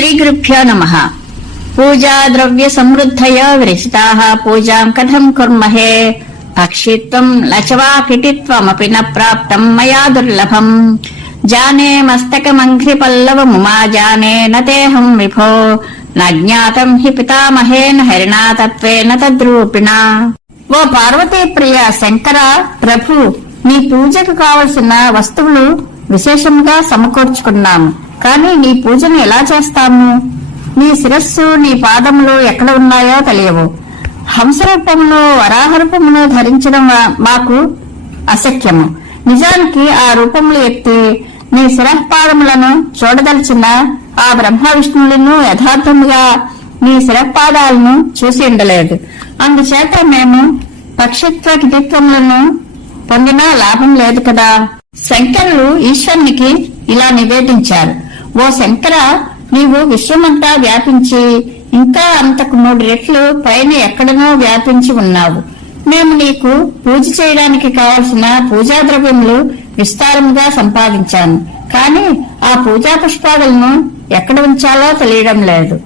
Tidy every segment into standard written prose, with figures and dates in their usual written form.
श्रीगुरुभ्यो नमः। पूजा द्रव्य समृद्धया विरचिताः पूजां कथं कुर्महे। भक्षित्वं लचवा किटित्वमपि न प्राप्तं मया दुर्लभम्। जाने मस्तकमङ्घ्रिपल्लवमुमा जाने न तेऽहं विभो। न ज्ञातं हि पितामहेन हरिणा तत्त्वेन तद्रूपिणा। ఓ పార్వతీ ప్రియ శంకర ప్రభు, నీ పూజకు కావలసిన వస్తువులు విశేషంగా సమకూర్చుకున్నాము. కానీ నీ పూజను ఎలా చేస్తాము? నీ శిరస్సు నీ పాదములు ఎక్కడ ఉన్నాయో తెలియవు. హంసరూపమును వరాహరూపమును ధరించడం మాకు అశక్యము. నిజానికి ఆ రూపములు ఎత్తి నీ శిరపాదములను చూడదలిచిన ఆ బ్రహ్మ విష్ణువులను యథార్థముగా నీ శిరపాదాలను చూసి ఉండలేదు. అందుచేత మేము పక్షిత్వ కిటిత్వములను పొందినా లాభం లేదు కదా. శంకరులు ఈశ్వరునికి ఇలా నివేదించారు. ఓ శంకర, నీవు విశ్వమంతా వ్యాపించి ఇంకా అంతకు 3 రెట్లు పైన ఎక్కడనో వ్యాపించి ఉన్నావు. మేము నీకు పూజ చేయడానికి కావలసిన పూజా ద్రవ్యములు విస్తారంగా సంపాదించాను. కాని ఆ పూజా పుష్పాలను ఎక్కడ ఉంచాలో తెలియడం లేదు.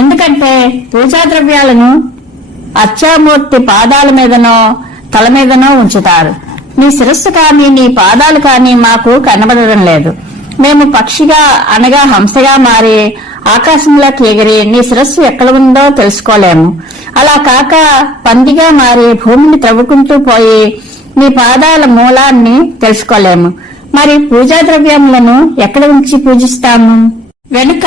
ఎందుకంటే పూజా ద్రవ్యాలను అర్చామూర్తి పాదాల మీదనో తల మీదనో ఉంచుతారు. నీ శిరస్సు కాని నీ పాదాలు కాని మాకు కనబడడం లేదు. మేము పక్షిగా అనగా హంసగా మారి ఆకాశంలోకి ఎగిరి నీ శిరస్సు ఎక్కడ ఉందో తెలుసుకోలేము. అలా కాక పందిగా మారి భూమిని త్రవ్వుకుంటూ పోయి నీ పాదాల మూలాన్ని తెలుసుకోలేము. మరి పూజా ద్రవ్యములను ఎక్కడ ఉంచి పూజిస్తాము? వెనుక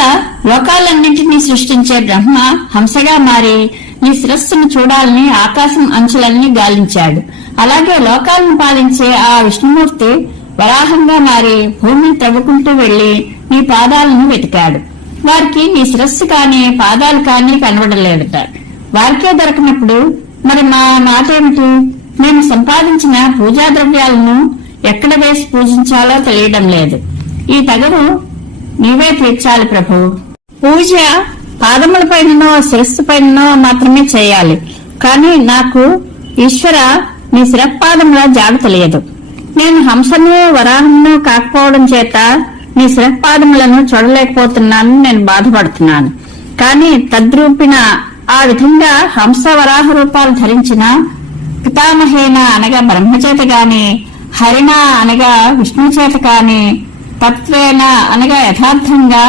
లోకాలన్నింటినీ సృష్టించే బ్రహ్మ హంసగా మారి నీ శిరస్సును చూడాలని ఆకాశం అంచులన్నీ గాలించాడు. అలాగే లోకాలను పాలించే ఆ విష్ణుమూర్తి వరాహంగా మారి భూమిని తవ్వుకుంటూ వెళ్లి నీ పాదాలను వెతికాడు. వారికి నీ శిరస్సు కాని పాదాలు కాని కనబడలేదట. వారికే దొరకనప్పుడు మరి మా మాట ఏమిటి? మేము సంపాదించిన పూజా ద్రవ్యాలను ఎక్కడ వేసి పూజించాలో తెలియడం లేదు. ఈ తగవు నీవే తీర్చాలి ప్రభు. పూజ పాదములపైననో శిరస్సు పైననో మాత్రమే చేయాలి. కాని నాకు ఈశ్వర నీ శిరపాదముల జాడ తెలియదు. నేను హంసను వరాహమును కాకపోవడం చేత నీ శిరపాదములను చూడలేకపోతున్నాను. నేను బాధపడుతున్నాను. కాని తద్రూపిన ఆ విధంగా హంస వరాహ రూపాలు ధరించిన పితామహేన అనగా బ్రహ్మచేత గాని, హరిణ అనగా విష్ణు చేత కాని, తత్వేన అనగా యథార్థంగా,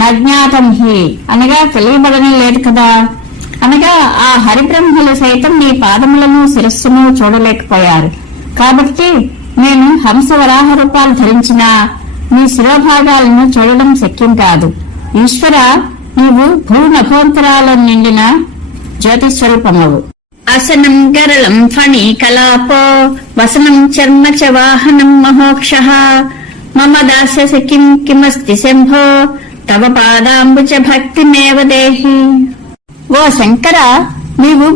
నజ్ఞాతం హి అనగా తెలియబడడం లేదు కదా. అనగా ఆ హరిబ్రహ్మలు సైతం నీ పాదములను శిరస్సును చూడలేకపోయారు. కాబట్టి నేను హంస వరాహ రూపాలు ధరించిన నీ శిరోభాగాలను చూడడం శక్యం కాదు. ఈశ్వర, నీవు భూనభోంతరాల నిండిన జ్యోతిస్వరూపమవు. అసనం గరళం ఫణి కలాపో వసనం చర్మ చ వాహనం మహోక్షః మమ దాస్యసి కిం కిమస్తి శంభో తవ పాదాంబుజ భక్తిమేవ దేహి. ఓ శంకర, నీవు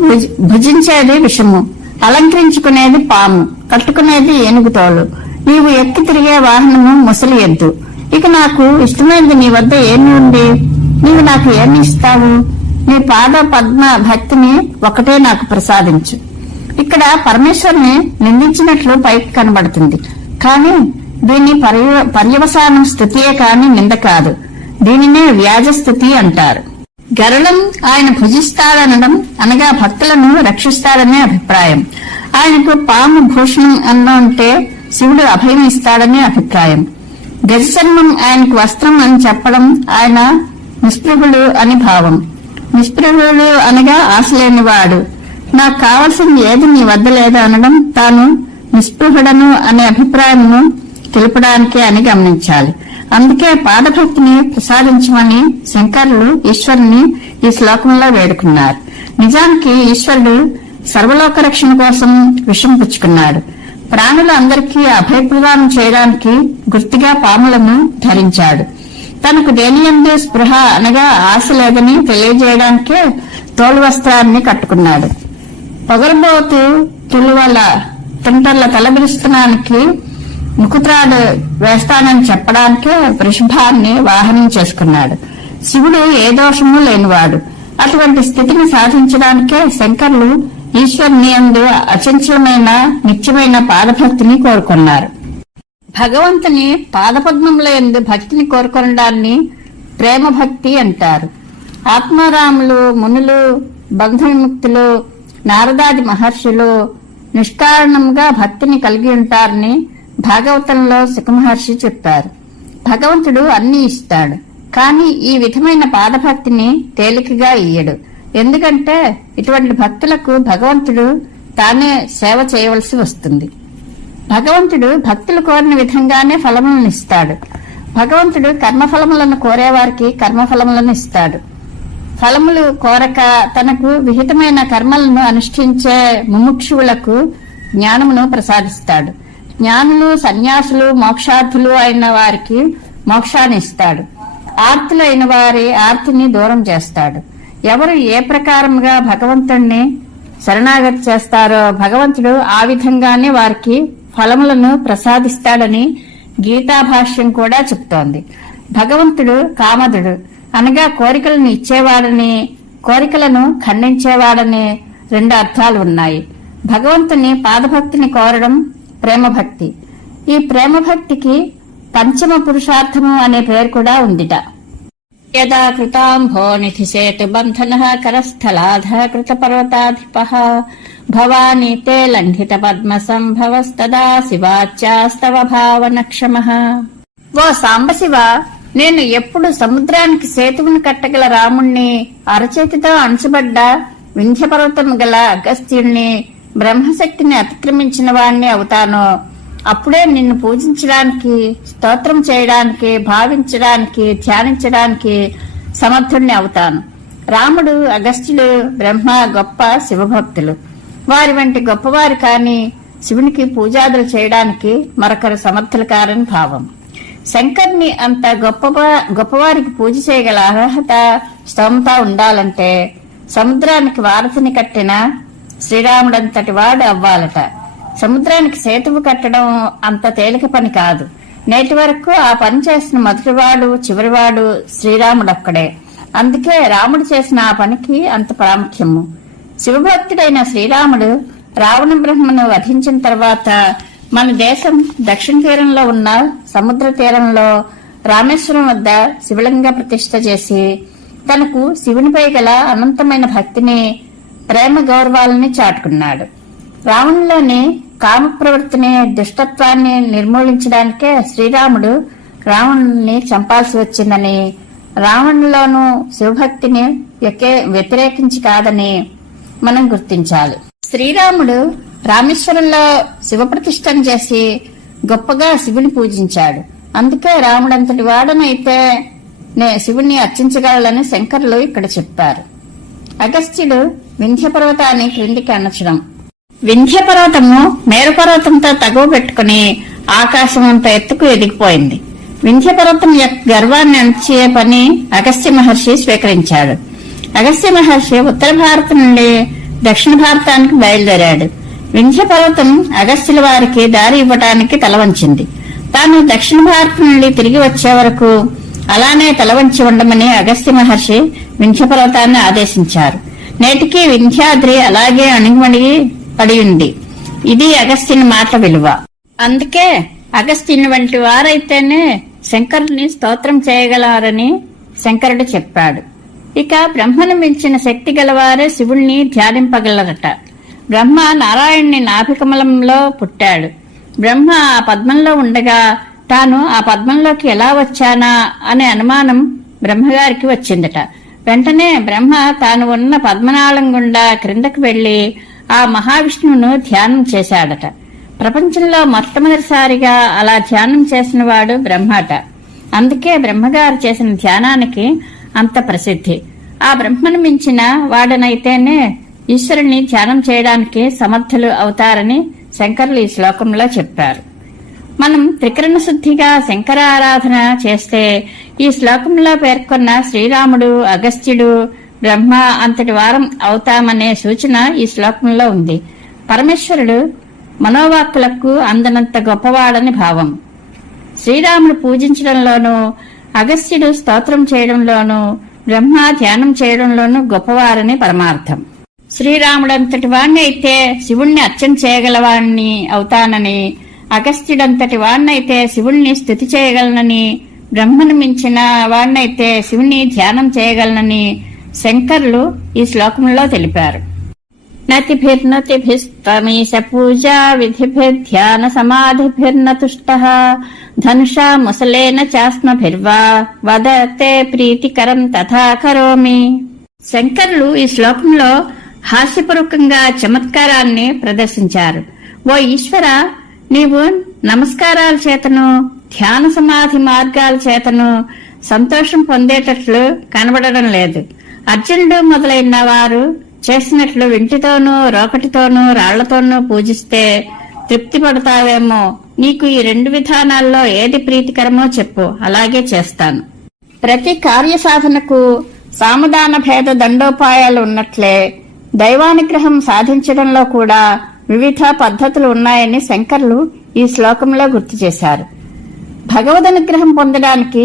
భుజించేది విషము, అలంకరించుకునేది పాము, కట్టుకునేది ఏనుగుతోలు, నీవు ఎక్కి తిరిగే వాహనము ముసలి ఎద్దు. ఇక నాకు ఇష్టమైనది నీ వద్ద ఏమి ఉంది? నీవు నాకు ఏమి ఇస్తావు? నీ పాద పద్మ భక్తిని ఒకటే నాకు ప్రసాదించు. ఇక్కడ పరమేశ్వరుని నిందించినట్లు పైకి కనబడుతుంది. కాని దీని పర్యవసానం స్థుతియే కాని నింద కాదు. దీనినే వ్యాజ స్థుతి అంటారు. గరళం ఆయన భుజిస్తాడనడం అనగా భక్తులను రక్షిస్తాడనే అభిప్రాయం. ఆయనకు పాము భూషణం అంటే శివుడు అభయం ఇస్తాడనే అభిప్రాయం. గజచర్మం ఆయనకు వస్త్రం అని చెప్పడం ఆయన నిస్పృహుడు అని భావం. నిస్పృహుడు అనగా ఆశ లేనివాడు. నాకు కావలసింది ఏది నీ వద్ద లేదా అనడం తాను నిస్పృహుడను అనే అభిప్రాయమును తెలుపడానికే అని గమనించాలి. అందుకే పాదభక్తిని ప్రసాదించమని శంకరులు ఈశ్వరుని ఈ శ్లోకంలో వేడుకున్నారు. నిజానికి ఈశ్వరుడు సర్వలోక రక్షణ కోసం విషం పుచ్చుకున్నాడు. ప్రాణులు అందరికీ అభయప్రదానం చేయడానికి గుర్తుగా పాములను ధరించాడు. తనకు దేనియందు స్పృహ అనగా ఆశ లేదని తెలియజేయడానికే తోలు వస్త్రాన్ని కట్టుకున్నాడు. పొగరబోతు తులువల తుంటర్ల తలబిరుస్తున్నానికి ముకుత్రాడు వేస్తానని చెప్పడానికే వృషభాన్ని వాహనం చేసుకున్నాడు. శివుడు ఏ దోషము లేనివాడు. అటువంటి స్థితిని సాధించడానికే శంకరులు ఈశ్వరుని యందు అచంచలమైన నిత్యమైన పాదభక్తిని కోరుకున్నారు. భగవంతుని పాదపద్మముల యందు భక్తిని కోరుకొనడాన్ని ప్రేమ భక్తి అంటారు. ఆత్మారాములు, మునులు, బంధ విముక్తులు, నారదాది మహర్షులు నిష్కారణంగా భక్తిని కలిగి ఉంటారని భాగవతంలో సుఖమహర్షి చెప్పారు. భగవంతుడు అన్ని ఇస్తాడు, కానీ ఈ విధమైన పాదభక్తిని తేలికగా ఇయ్యడు. ఎందుకంటే ఇటువంటి భక్తులకు భగవంతుడు తానే సేవ చేయవలసి వస్తుంది. భగవంతుడు భక్తులు కోరిన విధంగానే ఫలములను ఇస్తాడు. భగవంతుడు కర్మఫలములను కోరేవారికి కర్మఫలములను ఇస్తాడు. ఫలములు కోరక తనకు విహితమైన కర్మలను అనుష్ఠించే ముముక్షువులకు జ్ఞానమును ప్రసాదిస్తాడు. జ్ఞానులు, సన్యాసులు, మోక్షార్థులు అయిన వారికి మోక్షాన్ని ఇస్తాడు. ఆర్తులైన వారి ఆర్తిని దూరం చేస్తాడు. ఎవరు ఏ ప్రకారముగా భగవంతుణ్ణి శరణాగతి చేస్తారో భగవంతుడు ఆ విధంగానే వారికి ఫలములను ప్రసాదిస్తాడని గీతాభాష్యం కూడా చెప్తోంది. భగవంతుడు కామదుడు అనగా కోరికలను ఇచ్చేవాడని, కోరికలను ఖండించేవాడని రెండు అర్థాలు ఉన్నాయి. భగవంతుని పాదభక్తిని కోరడం ప్రేమభక్తి. ఈ ప్రేమభక్తికి పంచమ పురుషార్థము అనే పేరు కూడా ఉందిట. యదా కృతాంభో నిధిసేతు బంధన కరస్థలాధ కృత పర్వతాధిప భవానీ తే లంఘిత పద్మ సంభవస్తదా శివాచ్యాస్తవ భావన క్షమః. ఓ సాంబశివ, నేను ఎప్పుడు సముద్రానికి సేతువును కట్టగల రాముణ్ణి, అరచేతితో అణచబడ్డ వింధ్యపర్వతం గల అగస్త్యుణ్ణి, బ్రహ్మశక్తిని అతిక్రమించిన వాణ్ణి అవుతానో అప్పుడే నిన్ను పూజించడానికి, స్తోత్రం చేయడానికి, భావించడానికి, ధ్యానించడానికి సమర్థుణ్ణి అవుతాను. రాముడు, అగస్త్యుడు, బ్రహ్మ గొప్ప శివభక్తులు. వారి వంటి గొప్పవారు కాని శివునికి పూజాదులు చేయడానికి మరొకరు సమర్థులు కారని భావం. శంకర్ని అంత గొప్పవారికి పూజ చేయగల అర్హత, స్తోమత ఉండాలంటే సముద్రానికి వారధిని కట్టిన శ్రీరాముడంతటి వాడు అవ్వాలట. సముద్రానికి సేతువు కట్టడం అంత తేలిక పని కాదు. నేటి వరకు ఆ పని చేసిన మొదటివాడు, చివరివాడు శ్రీరాముడొక్కడే. అందుకే రాముడు చేసిన ఆ పనికి అంత ప్రాముఖ్యము. శివభక్తుడైన శ్రీరాముడు రావణ బ్రహ్మను వధించిన తర్వాత మన దేశం దక్షిణ తీరంలో ఉన్న సముద్ర తీరంలో రామేశ్వరం వద్ద శివలింగ ప్రతిష్ఠ చేసి తనకు శివునిపై గల అనంతమైన భక్తిని, ప్రేమ గౌరవాలని చాటుకున్నాడు. రావణులోని కామ ప్రవృత్తిని, దుష్టత్వాన్ని నిర్మూలించడానికే శ్రీరాముడు రావణుని చంపాల్సి వచ్చిందని, రావణులోనూ శివభక్తిని వ్యతిరేకించి కాదని మనం గుర్తించాలి. శ్రీరాముడు రామేశ్వరంలో శివప్రతిష్ఠను చేసి గొప్పగా శివుని పూజించాడు. అందుకే రాముడంతటి వాడనైతే శివుణ్ణి అర్చించగలని శంకరులు ఇక్కడ చెప్పారు. అగస్త్యుడు వింధ్యపర్వతాన్ని క్రిందికి అణచడం. వింధ్యపర్వతము మేరుపర్వతంతో తగువ పెట్టుకుని ఆకాశం అంత ఎత్తుకు ఎదిగిపోయింది. వింధ్యపర్వతం యొక్క గర్వాన్ని అణచే పని అగస్త్య మహర్షి స్వీకరించాడు. అగస్త్య మహర్షి ఉత్తర భారతం నుండి దక్షిణ భారతానికి బయలుదేరాడు. వింధ్యపర్వతం అగస్త్యుల వారికి దారి ఇవ్వటానికి తలవంచింది. తాను దక్షిణ భారతం నుండి తిరిగి వచ్చే వరకు అలానే తలవంచి ఉండమని అగస్త్య మహర్షి వింధ్యపర్వతాన్ని ఆదేశించారు. నేటికి వింధ్యాద్రి అలాగే అణిగిమణిగి పడి ఉంది. ఇది అగస్త్యుని మాట విలువ. అందుకే అగస్త్యుని వంటి వారైతేనే శంకరుని స్తోత్రం చేయగలరని శంకరుడు చెప్పాడు. ఇక బ్రహ్మను మించిన శక్తి గలవారే శివుణ్ణి ధ్యానింపగలరట. బ్రహ్మ నారాయణుని నాభికమలంలో పుట్టాడు. బ్రహ్మ ఆ పద్మంలో ఉండగా తాను ఆ పద్మంలోకి ఎలా వచ్చానా అనే అనుమానం బ్రహ్మగారికి వచ్చిందట. వెంటనే బ్రహ్మ తాను ఉన్న పద్మనాళం గుండా క్రిందకు వెళ్లి ఆ మహావిష్ణువును ధ్యానం చేశాడట. ప్రపంచంలో మొట్టమొదటిసారిగా అలా ధ్యానం చేసిన వాడు బ్రహ్మట. అందుకే బ్రహ్మగారు చేసిన ధ్యానానికి అంత ప్రసిద్ధి. ఆ బ్రహ్మను మించిన వాడనైతేనే ఈశ్వరుని ధ్యానం చేయడానికి సమర్థులు అవుతారని శంకరులు ఈ శ్లోకంలో చెప్పారు. మనం త్రికరణ శుద్ధిగా శంకర ఆరాధన చేస్తే ఈ శ్లోకంలో పేర్కొన్న శ్రీరాముడు, అగస్త్యుడు, బ్రహ్మ అంతటి వారం అవుతామనే సూచన ఈ శ్లోకంలో ఉంది. పరమేశ్వరుడు మనోవాక్కులకు అందనంత గొప్పవాడని భావం. శ్రీరాముడు పూజించడంలోనూ, అగస్త్యుడు స్తోత్రం చేయడంలోనూ, బ్రహ్మ ధ్యానం చేయడంలోనూ గొప్పవారని పరమార్థం. శ్రీరాముడంతటి వాణ్ణి అయితే శివుణ్ణి అర్చన చేయగలవాణ్ణి అవుతానని, అగస్త్యుడంతటి వాణ్ణైతే శివుణ్ణి స్తుతి చేయగలనని, బ్రహ్మను మించిన వాడినైతే శివుని ధ్యానం చేయగలనని శంకర్లు ఈ శ్లోకంలో తెలిపారు. నతిభిర్నతిభిస్తమీశ పూజా విధిభిర్ధ్యాన సమాధిభిర్న తుష్టః ధనుషా ముసలేన చాస్మభిర్వా వదతే ప్రీతికరం తథా కరోమి. శంకర్లు ఈ శ్లోకంలో హాస్యపూర్వకంగా చమత్కారాన్ని ప్రదర్శించారు. ఓ ఈశ్వర, నీవు నమస్కారాల చేతను ధ్యాన సమాధి మార్గాల చేతను సంతోషం పొందేటట్లు కనబడడం లేదు. అర్జునుడు మొదలైన వారు చేసినట్లు వింటితోనూ రోకటితోనూ రాళ్లతోనూ పూజిస్తే తృప్తి పడతావేమో. నీకు ఈ 2 విధానాల్లో ఏది ప్రీతికరమో చెప్పు, అలాగే చేస్తాను. ప్రతి కార్య సాధనకు సామదాన భేద దండోపాయాలు ఉన్నట్లే దైవానుగ్రహం సాధించడంలో కూడా వివిధ పద్ధతులు ఉన్నాయని శంకర్లు ఈ శ్లోకంలో గుర్తు చేశారు. భగవదనుగ్రహం పొందడానికి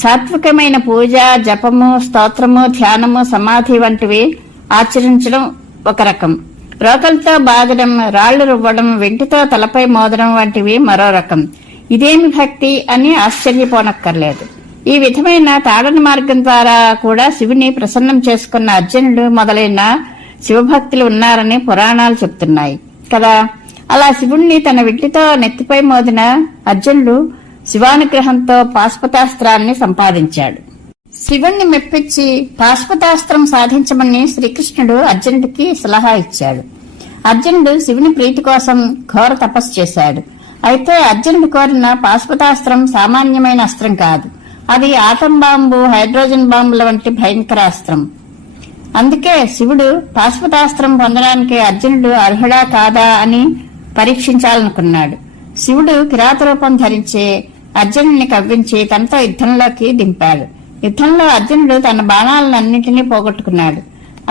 సాత్వికమైన పూజ, జపము, స్తోత్రము, ధ్యానము, సమాధి వంటివి ఆచరించడం ఒక రకం. రోకలతో బాదడం, రాళ్లు రువ్వడం, వెంటితో తలపై మోదడం వంటివి మరో రకం. ఇదేమి భక్తి అని ఆశ్చర్యపోనక్కర్లేదు. ఈ విధమైన తాడన మార్గం ద్వారా కూడా శివుని ప్రసన్నం చేసుకున్న అర్జునుడు మొదలైన శివభక్తులు ఉన్నారని పురాణాలు చెప్తున్నాయి కదా. అలా శివుణ్ణి తన వింటితో నెత్తిపై మోదిన అర్జునుడు శివానుగ్రహంతో పాశుపతాస్త్రాన్ని సంపాదించాడు. శివుణ్ణి మెప్పించి పాశుపతాస్త్రం సాధించమని శ్రీకృష్ణుడు అర్జునుడికి సలహా ఇచ్చాడు. అర్జునుడు శివుని ప్రీతి కోసం ఘోర తపస్సు చేశాడు. అయితే అర్జునుడు కోరిన పాశుపతాస్త్రం సామాన్యమైన అస్త్రం కాదు. అది ఆటం బాంబు, హైడ్రోజన్ బాంబుల వంటి భయంకర అస్త్రం. అందుకే శివుడు పాశుపతాస్త్రం పొందడానికి అర్జునుడు అర్హుడా కాదా అని పరీక్షించాలనుకున్నాడు. శివుడు కిరాత రూపం ధరించి అర్జునుడిని కవ్వించి తనతో యుద్ధంలోకి దింపాడు. యుద్ధంలో అర్జునుడు తన బాణాలన్నింటినీ పోగొట్టుకున్నాడు.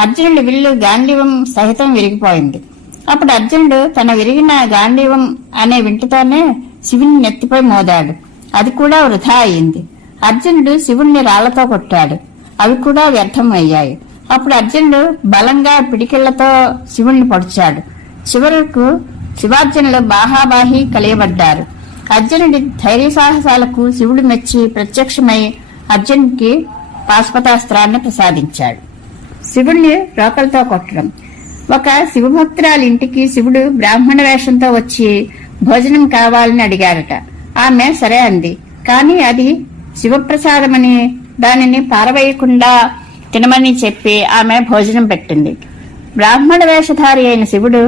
అర్జునుడి విల్లు గాంధీవం సహితం విరిగిపోయింది. అప్పుడు అర్జునుడు తన విరిగిన గాంధీవం అనే వింటితోనే శివుని నెత్తిపై మోదాడు. అది కూడా వృధా అయింది. అర్జునుడు శివుణ్ణి రాళ్లతో కొట్టాడు. అవి కూడా వ్యర్థం అయ్యాయి. అప్పుడు అర్జునుడు బలంగా పిడికిళ్లతో శివుణ్ణి పొడిచాడు. చివరకు శివార్జునులు బాహాబాహి కలియబడ్డారు. అర్జునుడి ధైర్య సాహసాలకు శివుడు మెచ్చి ప్రత్యక్షమై అర్జునుడికి పాశుపతాస్త్రాన్ని ప్రసాదించాడు. శివుణ్ణి రోకలతో కొట్టడం. ఒక శివభక్తురాలి ఇంటికి శివుడు బ్రాహ్మణ వేషంతో వచ్చి భోజనం కావాలని అడిగాడట. ఆమె సరే అంది. కాని అది శివప్రసాదమని దానిని పారవేయకుండా తినమని చెప్పి ఆమె భోజనం పెట్టింది. బ్రాహ్మణ వేషధారి అయిన శివుడు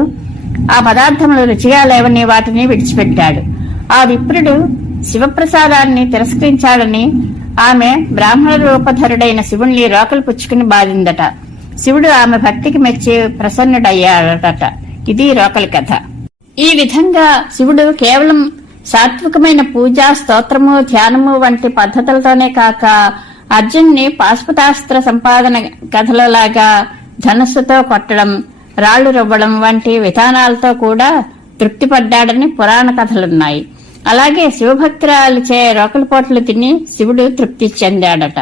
ఆ పదార్థములు రుచిగా లేవని వాటిని విడిచిపెట్టాడు. ఆ విప్రుడు శివప్రసాదాన్ని తిరస్కరించాడని ఆమె బ్రాహ్మణ రూపధరుడైన శివుణ్ణి రోకలు పుచ్చుకుని బాధిందట. శివుడు ఆమె భక్తికి మెచ్చి ప్రసన్నుడయ్యాడట. ఇది రోకలి కథ. ఈ విధంగా శివుడు కేవలం సాత్వికమైన పూజ, స్తోత్రము, ధ్యానము వంటి పద్ధతులతోనే కాక అర్జున్ని పాశుపతాస్త్ర సంపాదన కథలలాగా ధనుస్సుతో కొట్టడం, రాళ్లు రువ్వడం వంటి విధానాలతో కూడా తృప్తిపడ్డాడని పురాణ కథలున్నాయి. అలాగే శివభక్తురాలిచే రోకలిపోట్లు తిని శివుడు తృప్తి చెందాడట.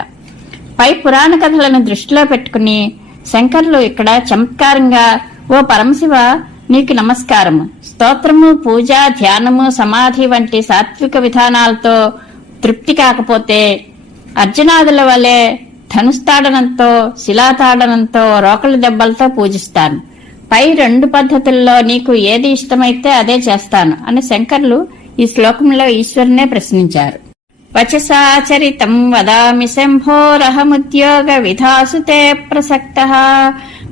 పై పురాణ కథలను దృష్టిలో పెట్టుకుని శంకర్లు ఇక్కడ చమత్కారంగా, ఓ పరమశివ, నీకు నమస్కారము. స్తోత్రము, పూజ, ధ్యానము, సమాధి వంటి సాత్విక విధానాలతో తృప్తి కాకపోతే అర్జునాదుల వలె ధనుస్తాడనంతో, శిలాతాడనంతో, రోకలి దెబ్బలతో పూజిస్తాను. పై 2 పద్ధతుల్లో నీకు ఏది ఇష్టమైతే అదే చేస్తాను అని శంకర్లు ఈ శ్లోకంలో ఈశ్వరునే ప్రశ్నించారు. వచసాచరితం వదామి శంభోరహముద్యోగ విధాసుతే ప్రసక్తః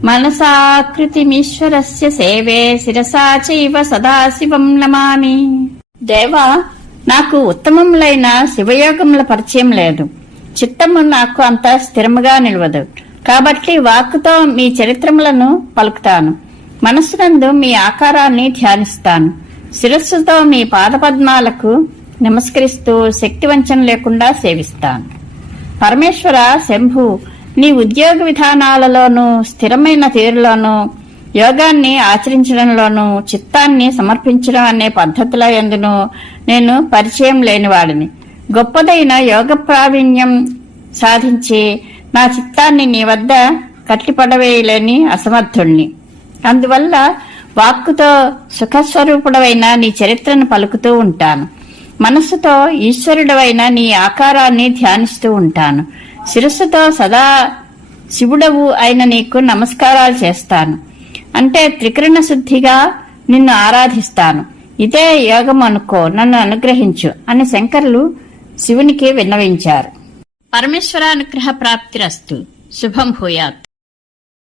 మనసాకృతిమీశ్వరస్య సేవే శిరసా చైవ సదాశివం నమామి. దేవా, నాకు ఉత్తమములైన శివయోగముల పరిచయం లేదు. చిత్తము నాకు అంత స్థిరముగా నిలవదు. కాబట్టి వాక్కుతో మీ చరిత్రములను పలుకుతాను. మనస్సునందు మీ ఆకారాన్ని ధ్యానిస్తాను. శిరస్సుతో మీ పాదపద్మాలకు నమస్కరిస్తూ శక్తివంచన లేకుండా సేవిస్తాను. పరమేశ్వర శంభు, నీ ఉద్యోగ విధానాలలోనూ, స్థిరమైన తీరులోనూ, యోగాన్ని ఆచరించడంలోనూ, చిత్తాన్ని సమర్పించడం అనే పద్ధతుల యందును నేను పరిచయం లేనివాడిని. గొప్పదైన యోగ ప్రావీణ్యం సాధించి నా చిత్తాన్ని నీ వద్ద కట్టిపడవేయలేని అసమర్థుణ్ణి. అందువల్ల వాక్కుతో సుఖస్వరూపుడవైన నీ చరిత్రను పలుకుతూ ఉంటాను. మనస్సుతో ఈశ్వరుడవైన నీ ఆకారాన్ని ధ్యానిస్తూ ఉంటాను. శిరస్సుతో సదా శివుడవు అయిన నీకు నమస్కారాలు చేస్తాను. అంటే త్రికరణ శుద్ధిగా నిన్ను ఆరాధిస్తాను. ఇదే యోగం అనుకో, నన్ను అనుగ్రహించు అని శంకరులు శివునికి విన్నవించారు. పరమేశ్వరానుగ్రహ ప్రాప్తిరస్తు. శుభం భూయాత్.